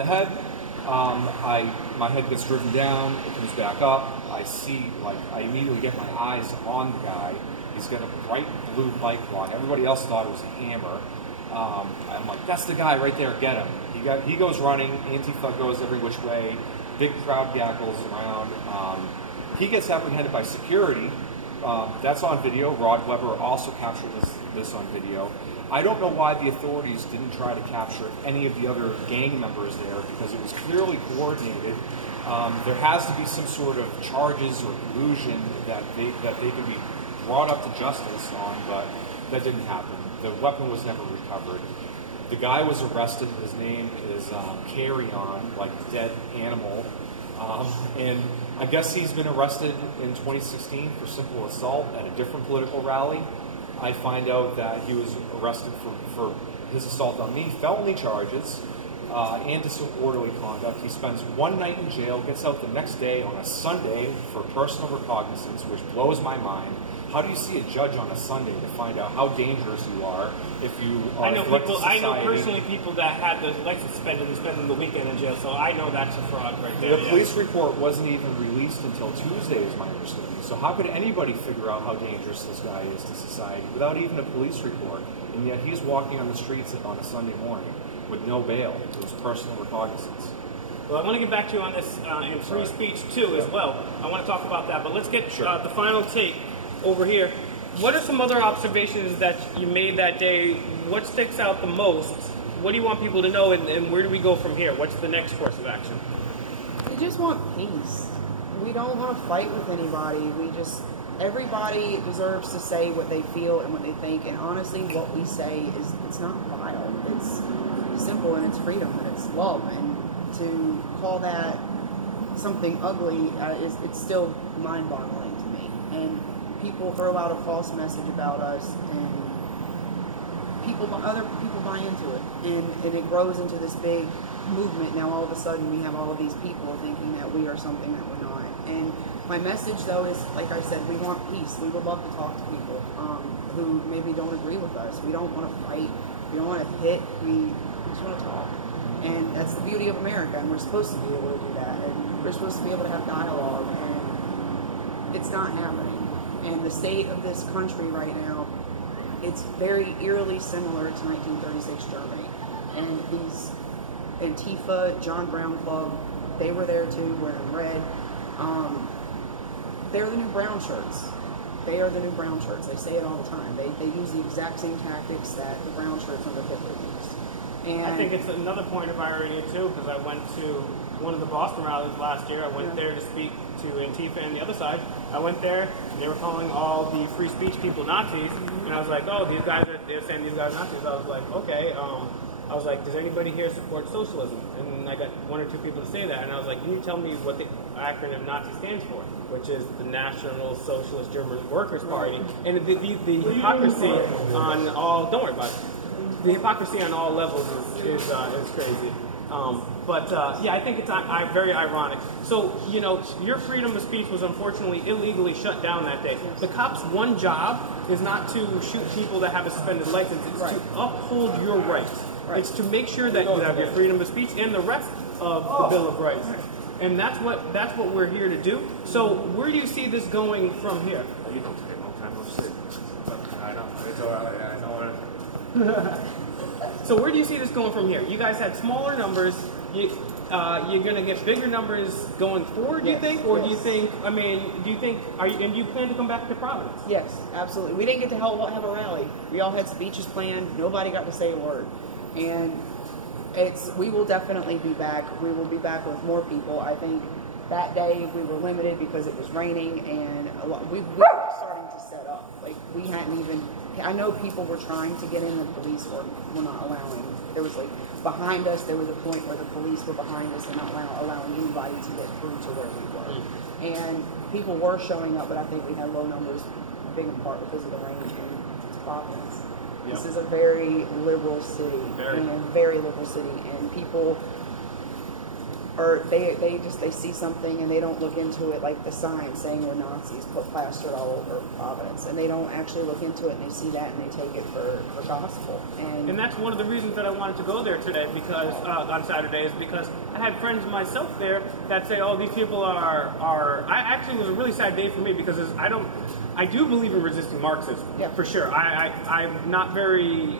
the head. My head gets driven down, it comes back up. I see, like, I immediately get my eyes on the guy. He's got a bright blue bike on. Everybody else thought it was a hammer. I'm like, that's the guy right there, get him. He goes running, Antifa goes every which way, big crowd gaggles around. He gets apprehended by security. That's on video. Rod Weber also captured this on video. I don't know why the authorities didn't try to capture any of the other gang members there, because it was clearly coordinated. There has to be some sort of charges or collusion that they could be brought up to justice on, but that didn't happen. The weapon was never recovered. The guy was arrested. His name is Carry On, like dead animal. And I guess he's been arrested in 2016 for simple assault at a different political rally. I find out that he was arrested for his assault on me, felony charges, and disorderly conduct. He spends one night in jail, gets out the next day on a Sunday for personal recognizance, which blows my mind. How do you see a judge on a Sunday to find out how dangerous you are if you are I know personally people that had the license suspended and spending the weekend in jail, so I know that's a fraud right there. The police report wasn't even released until Tuesday, is my understanding. So how could anybody figure out how dangerous this guy is to society without even a police report? And yet he's walking on the streets on a Sunday morning with no bail. It was personal recognizance. Well, I want to get back to you on this in free speech too as well. I want to talk about that, but let's get the final take over here. What are some other observations that you made that day? What sticks out the most? What do you want people to know, and where do we go from here? What's the next course of action? We just want peace. We don't want to fight with anybody. Everybody deserves to say what they feel and what they think, and honestly, what we say it's not vile. It's simple, and it's freedom, and it's love, and to call that something ugly it's still mind-boggling to me. And people throw out a false message about us, and other people buy into it, and it grows into this big movement. Now all of a sudden we have all of these people thinking that we are something that we're not. And my message though is, like I said, we want peace. We would love to talk to people who maybe don't agree with us. We don't want to fight. We don't want to hit. We just want to talk. And that's the beauty of America, and we're supposed to be able to do that, and we're supposed to be able to have dialogue, and it's not happening. And the state of this country right now, it's very eerily similar to 1936 Germany. And these Antifa, John Brown Club, they were there too, wearing red. They're the new brown shirts. They are the new brown shirts. They say it all the time. They use the exact same tactics that the brown shirts under Hitler used. And I think it's another point of irony too, because I went to one of the Boston rallies last year. I went there to speak to Antifa and the other side. I went there, and they were calling all the free speech people Nazis, and I was like, oh, they're saying these guys are Nazis. I was like, okay. I was like, does anybody here support socialism? And I got one or two people to say that, and I was like, can you tell me what the acronym Nazi stands for? Which is the National Socialist German Workers' Party. And the hypocrisy on all, don't worry about it. The hypocrisy on all levels is crazy. Yeah, I think it's very ironic. So, you know, your freedom of speech was unfortunately illegally shut down that day. The cops' one job is not to shoot people that have a suspended license. It's to uphold your rights. It's to make sure that you have your freedom of speech and the rest of the Bill of Rights. And that's what we're here to do. So where do you see this going from here? You don't take no time, no shit. I know. It's all right. I know. So where do you see this going from here? You guys had smaller numbers. You're going to get bigger numbers going forward, do you think? Or do you think, and you plan to come back to Providence? Yes, absolutely. We didn't get to have a rally. We all had speeches planned. Nobody got to say a word. And we will definitely be back. We will be back with more people. I think that day we were limited because it was raining, and we were starting to set up. Like, we hadn't even, I know people were trying to get in, the police were not allowing. There was, like, behind us, there was a point where the police were behind us and not allowing anybody to get through to where we were. And people were showing up, but I think we had low numbers, big in part because of the rain and Providence. Yep. This is a very liberal city, and people or they see something and they don't look into it, like the sign saying we're Nazis put plastered all over Providence, and they don't actually look into it, and they see that and they take it for gospel. And that's one of the reasons that I wanted to go there today, because on Saturday, is because I had friends myself there that say, oh, these people are it was a really sad day for me, because I do believe in resisting Marxism, for sure. I'm not very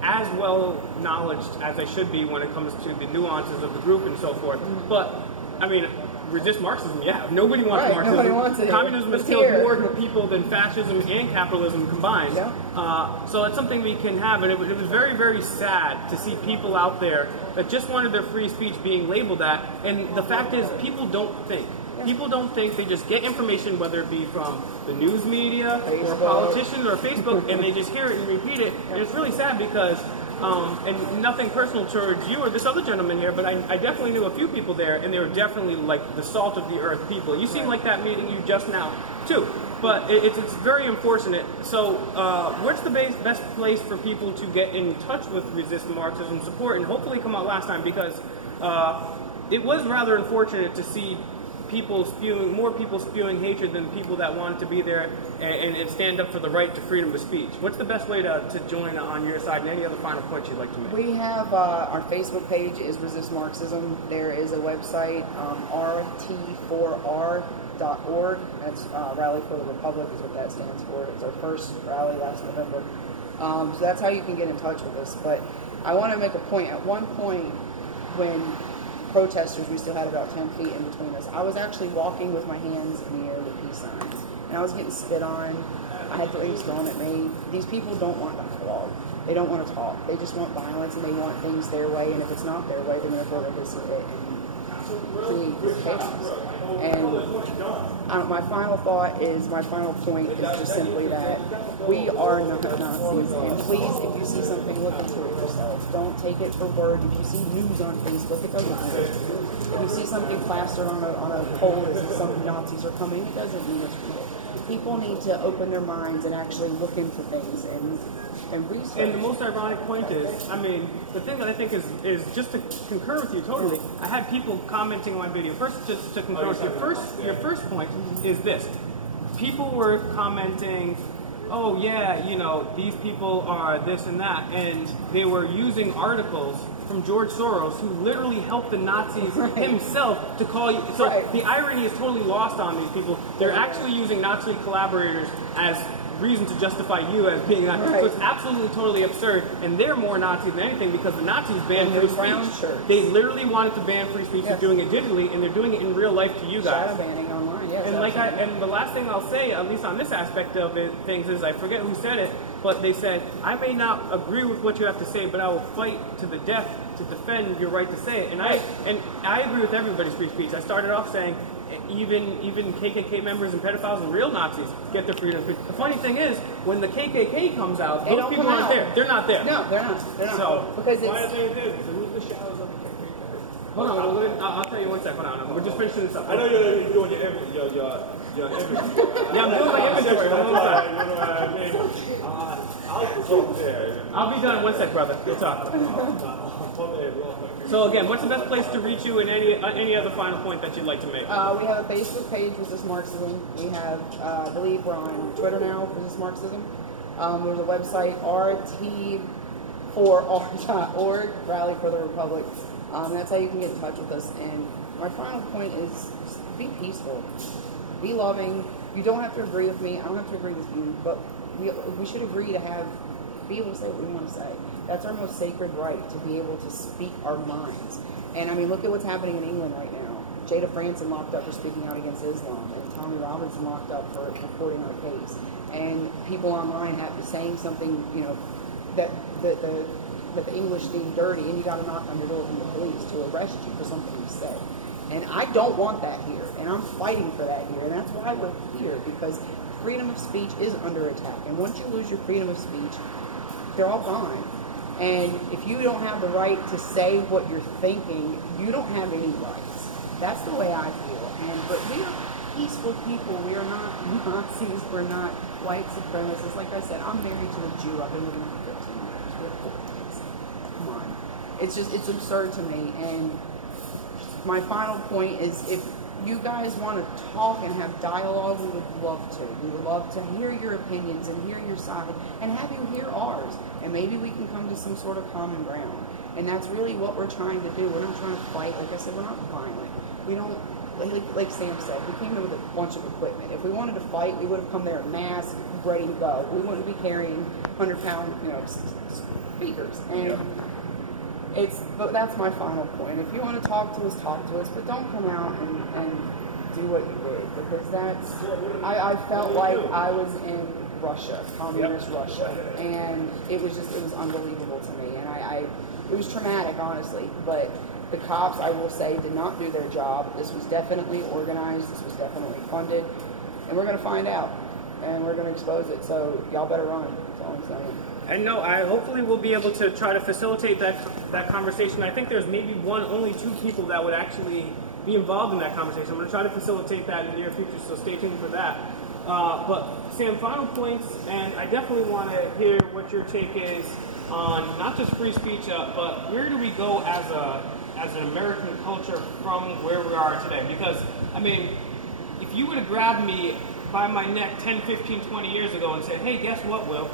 as well knowledged as I should be when it comes to the nuances of the group and so forth. But, I mean, resist Marxism, nobody wants Marxism. Nobody wants it. Communism has killed more people than fascism and capitalism combined. So it's something we can have, and it was very, very sad to see people out there that just wanted their free speech being labeled that. And the fact is, people don't think. People don't think. They just get information, whether it be from the news media or a politician or Facebook, and they just hear it and repeat it. And it's really sad because, and nothing personal towards you or this other gentleman here, but I definitely knew a few people there, and they were definitely like the salt of the earth people. You seem like that meeting you just now, too. But it's very unfortunate. So what's the best place for people to get in touch with Resist Marxism support, and hopefully come out last time, because it was rather unfortunate to see more people spewing hatred than people that wanted to be there and stand up for the right to freedom of speech. What's the best way to join on your side, and any other final points you'd like to make? We have our Facebook page is Resist Marxism. There is a website, rt4r.org. That's Rally for the Republic is what that stands for. It's our first rally last November. So that's how you can get in touch with us. But I want to make a point. At one point, when protesters, we still had about 10 feet in between us, I was actually walking with my hands in the air with peace signs, and I was getting spit on. I had things thrown at me. These people don't want dialogue. They don't want to talk. They just want violence, and they want things their way, and if it's not their way, they're going to throw their fist at it and create chaos. And my final point is just simply that we are not Nazis, and please, if you see something, look into it yourselves. Don't take it for word. If you see news on Facebook, it doesn't mean it's real. If you see something plastered on a pole that says some Nazis are coming, it doesn't mean it's real. People need to open their minds and actually look into things and research. And the most ironic point is, I mean, the thing that I think is just to concur with you totally, I had people commenting on my video. First, just to concur with your first point is this. People were commenting, oh yeah, you know, these people are this and that, and they were using articles from George Soros, who literally helped the Nazis himself to call you. So the irony is totally lost on these people. They're actually using Nazi collaborators as reason to justify you as being Nazi. So it's absolutely totally absurd, and they're more Nazi than anything, because the Nazis banned free speech. They literally wanted to ban free speech. They're doing it digitally, and they're doing it in real life to you guys. Shadow banning online, and the last thing I'll say, at least on this aspect of things, is I forget who said it, but they said, I may not agree with what you have to say, but I will fight to the death to defend your right to say it. And I agree with everybody's free speech. I started off saying even KKK members and pedophiles and real Nazis get their freedom of speech. The funny thing is, when the KKK comes out, those people aren't there. They're not there. No, they're not. They're not. So, because why are they there? Who's the shadows of the KKK? Hold on, I'll tell you one second. Hold on, we're just finishing this up. I know you're doing your inventory. Yeah, I'm doing my inventory. I'll be done in 1 sec, brother. We'll talk. So again, what's the best place to reach you, and any other final point that you'd like to make? We have a Facebook page, Resist Marxism. We have, I believe we're on Twitter now, Resist Marxism. There's a website, rt4r.org, Rally for the Republic. That's how you can get in touch with us. And my final point is, be peaceful. Be loving. You don't have to agree with me. I don't have to agree with you. But we should agree to be able to say what we want to say. That's our most sacred right, to be able to speak our minds. And I mean, look at what's happening in England right now. Jada Franson locked up for speaking out against Islam, and Tommy Robinson locked up for reporting our case. And people online have been saying something, you know, that the English deem dirty, and you got to knock on your door from the police to arrest you for something you say. And I don't want that here, and I'm fighting for that here, and that's why we're here, because freedom of speech is under attack. And once you lose your freedom of speech, they're all gone. And if you don't have the right to say what you're thinking, you don't have any rights. That's the way I feel. But we are peaceful people. We are not Nazis. We're not white supremacists. Like I said, I'm married to a Jew. I've been living for 15 years. We have 4 kids. Come on. It's absurd to me. And my final point is, if you guys want to talk and have dialogue, we would love to. We would love to hear your opinions and hear your side and have you hear ours. And maybe we can come to some sort of common ground. And that's really what we're trying to do. We're not trying to fight. Like I said, we're not violent. We don't, like Sam said, we came in with a bunch of equipment. If we wanted to fight, we would have come there en masse, ready to go. We wouldn't be carrying 100-pound, speakers. And but that's my final point. If you want to talk to us, but don't come out and do what you did, because I felt like I was in Russia, communist Russia, and it was unbelievable to me, and it was traumatic, honestly, but the cops, I will say, did not do their job. This was definitely organized, this was definitely funded, and we're going to find out, and we're going to expose it, so y'all better run, that's all I'm saying. And no, hopefully we'll be able to try to facilitate that conversation. I think there's maybe only two people that would actually be involved in that conversation. I'm going to try to facilitate that in the near future, so stay tuned for that. But Sam, final points, and I definitely want to hear what your take is on not just free speech, but where do we go as an American culture from where we are today? Because, I mean, if you would have grabbed me by my neck 10, 15, 20 years ago and said, hey, guess what, Will?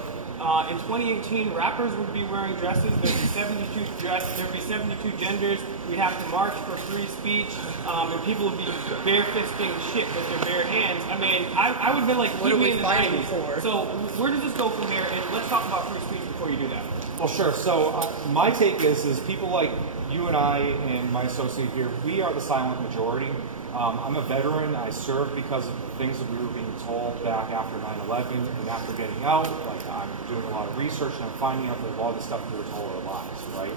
In 2018, rappers would be wearing dresses. There'd be 72 genders. We'd have to march for free speech, and people would be bare-fisting shit with their bare hands. I mean, I would have been like, what are we fighting for? So where does this go from here? And let's talk about free speech before you do that. Well, sure. So my take is people like you and I and my associate here, we are the silent majority. I'm a veteran. I served because of the things that we were being told back after 9/11, and after getting out, like, I'm doing a lot of research and I'm finding out that a lot of the stuff we were told are lies, right?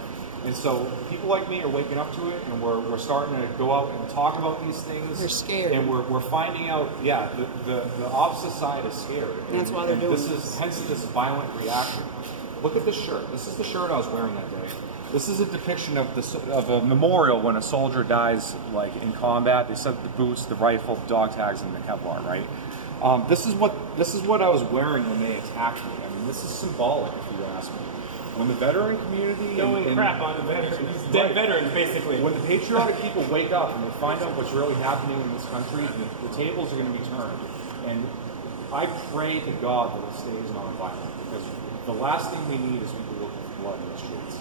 And so people like me are waking up to it, and we're starting to go out and talk about these things. They're scared, and we're finding out. Yeah, the opposite side is scared. And that's why they're doing this. Hence this violent reaction. Look at this shirt. This is the shirt I was wearing that day. This is a depiction of a memorial when a soldier dies, like in combat. They set the boots, the rifle, the dog tags, and the Kevlar, right? This is what I was wearing when they attacked me. I mean, this is symbolic, if you ask me. When the veteran community crap on the veterans, dead veterans, basically. When the patriotic people wake up and they find out what's really happening in this country, the tables are going to be turned. And I pray to God that it stays nonviolent, because the last thing we need is people looking for blood in the streets.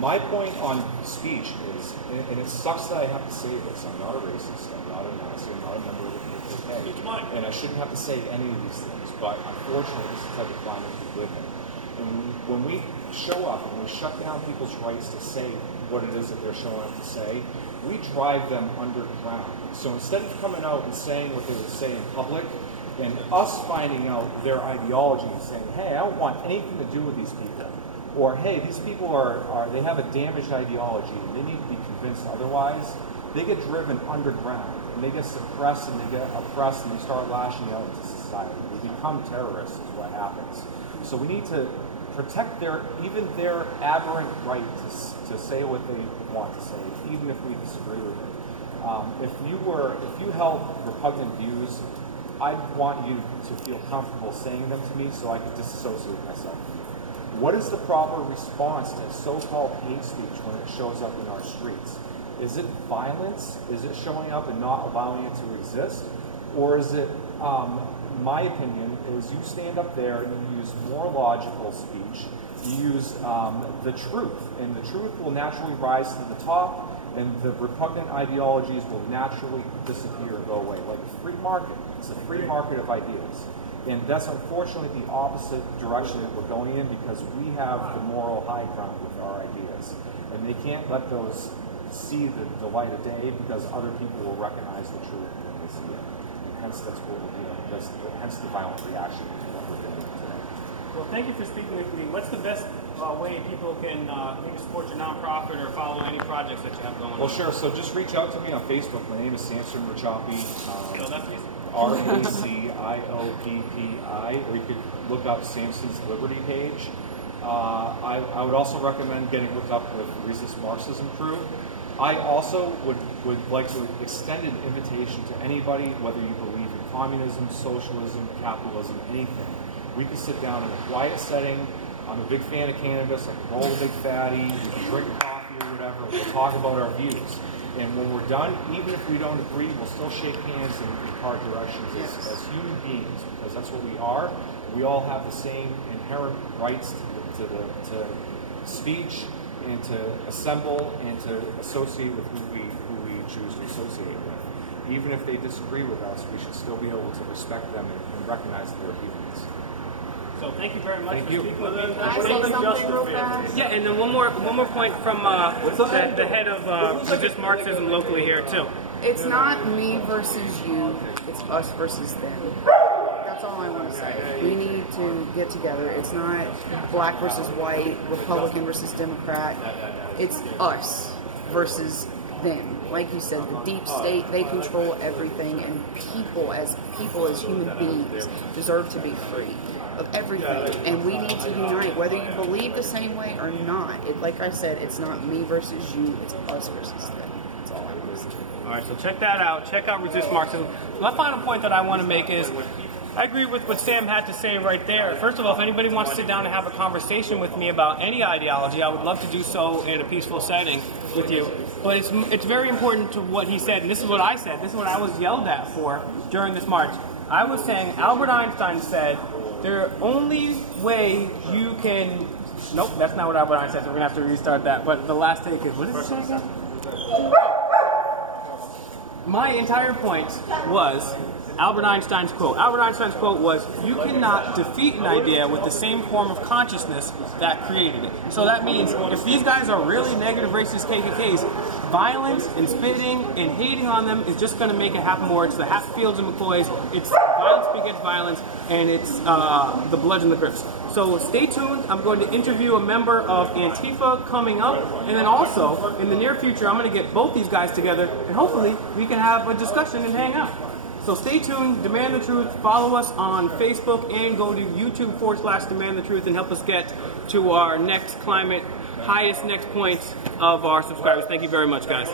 My point on speech is, and it sucks that I have to say this, I'm not a racist, I'm not a Nazi, I'm not a member of the KKK, and I shouldn't have to say any of these things, but unfortunately this is the type of climate we live in. And when we show up and we shut down people's rights to say what it is that they're showing up to say, we drive them underground. So instead of coming out and saying what they would say in public, and us finding out their ideology and saying, hey, I don't want anything to do with these people, or hey, these people they have a damaged ideology and they need to be convinced otherwise, they get driven underground and they get suppressed and they get oppressed and they start lashing out into society. They become terrorists is what happens. So we need to protect even their aberrant right to say what they want to say, even if we disagree with it. If you held repugnant views, I'd want you to feel comfortable saying them to me so I could disassociate myself. What is the proper response to so-called hate speech when it shows up in our streets? Is it violence? Is it showing up and not allowing it to exist? Or is it, my opinion, is you stand up there and you use more logical speech, you use the truth, and the truth will naturally rise to the top, and the repugnant ideologies will naturally disappear or go away, like a free market. It's a free market of ideas. And that's unfortunately the opposite direction that we're going in, because we have the moral high ground with our ideas. And they can't let those see the light of day, because other people will recognize the truth when they see it. And hence that's what we're doing. Hence the violent reaction to what we're doing today. Well, thank you for speaking with me. What's the best way people can maybe support your nonprofit or follow any projects that you have going on? Well, sure. So just reach out to me on Facebook. My name is Samson Racioppi. RACIOPPI, or you could look up Samson's Liberty page. I would also recommend getting hooked up with the Resist Marxism crew. I also would like to extend an invitation to anybody, whether you believe in communism, socialism, capitalism, anything. We can sit down in a quiet setting. I'm a big fan of cannabis. I can roll a big fatty. We can drink coffee or whatever. We'll talk about our views. And when we're done, even if we don't agree, we'll still shake hands and part directions as human beings, because that's what we are. We all have the same inherent rights to speech and to assemble and to associate with who we choose to associate with. Even if they disagree with us, we should still be able to respect them and recognize that they're humans. So thank you very much for speaking with me. Can I say something real fast? Yeah, and then one more point from the head of Resist Marxism locally here too. It's not me versus you, it's us versus them. That's all I want to say. We need to get together. It's not black versus white, Republican versus Democrat. It's us versus them. Like you said, the deep state, they control everything, and people as human beings deserve to be free of everything, and we need to unite, whether you believe the same way or not. Like I said, it's not me versus you, it's us versus them. That's all I want to say. All right, so check that out. Check out Resist Marxism. My final point that I want to make is, I agree with what Sam had to say right there. First of all, if anybody wants to sit down and have a conversation with me about any ideology, I would love to do so in a peaceful setting with you. But it's very important to what he said, and this is what I said. This is what I was yelled at for during this march. I was saying, Albert Einstein said, the only way you can... Nope, that's not what Albert Einstein said, so we're going to have to restart that. But the last take is... What did he say again? My entire point was Albert Einstein's quote. Albert Einstein's quote was, you cannot defeat an idea with the same form of consciousness that created it. So that means if these guys are really negative racist KKKs, violence and spitting and hating on them is just going to make it happen more. It's the Hatfields and McCoys. It's violence begets violence, and it's the Bloods and the Crips. So stay tuned. I'm going to interview a member of Antifa coming up, and then also in the near future, I'm going to get both these guys together, and hopefully we can have a discussion and hang out. So stay tuned, Demand the Truth, follow us on Facebook, and go to YouTube.com/Demand the Truth and help us get to our next climate, highest next points of our subscribers. Thank you very much, guys.